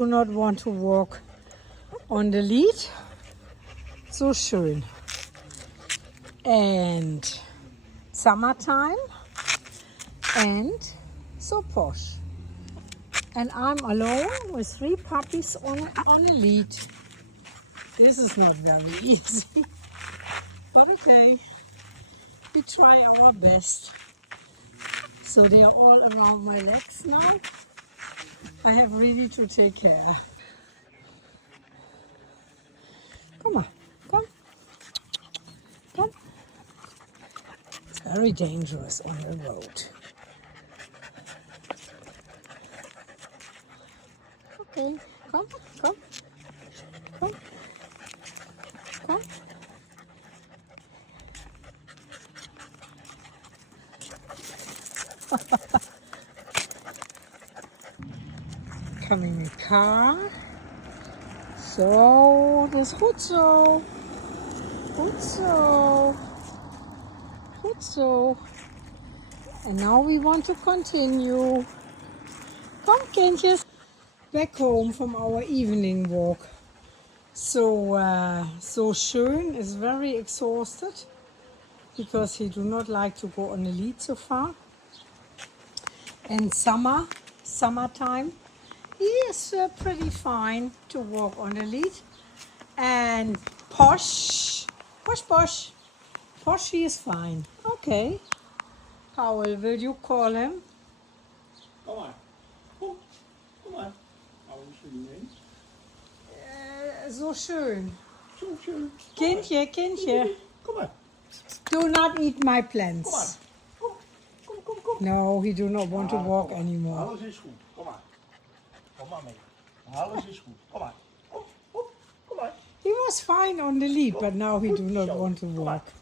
Do not want to walk on the lead. So schön. And summertime and so posh. And I'm alone with 3 puppies on a lead. This is not very easy, but okay, we try our best. So they are all around my legs now. I have really to take care. Come on, come, come. It's very dangerous on the road. Okay, come, come, come, come. Coming a car. So, dat is goed zo. Goed zo. Goed zo. And now we want to continue. Kom kindjes. Back home from our evening walk. So Schön is very exhausted because he do not like to go on a lead so far. And summertime, he is pretty fine to walk on a lead. And Posh, he is fine. Okay. Paul, will you call him? Come on. Come on. How is your name? So schön. So schön. Kindje. Come on. Do not eat my plants. Come on. Kom. No, he do not want to walk anymore. Alles is goed. Kom maar. Kom maar mee. Alles is goed. Kom maar. Kom maar. He was fine on the lead, but now he do not want to walk.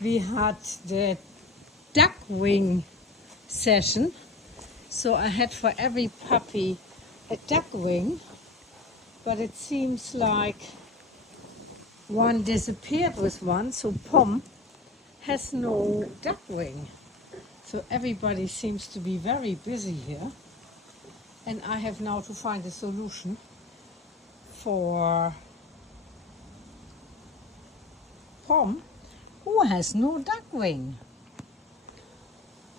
We had the duck wing session. So I had for every puppy a duck wing. But it seems like one disappeared with one, so Pom has no duck wing. So everybody seems to be very busy here. And I have now to find a solution for Pom, who has no duck wing.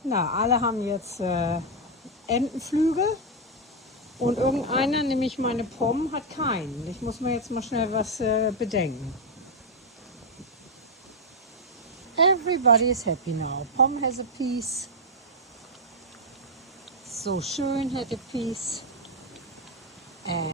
Na, alle haben jetzt Entenflügel. Und irgendeiner, nämlich meine Pom, hat keinen. Ich muss mir jetzt mal schnell was bedenken. Everybody is happy now. Pom has a piece. So Schön had a piece. And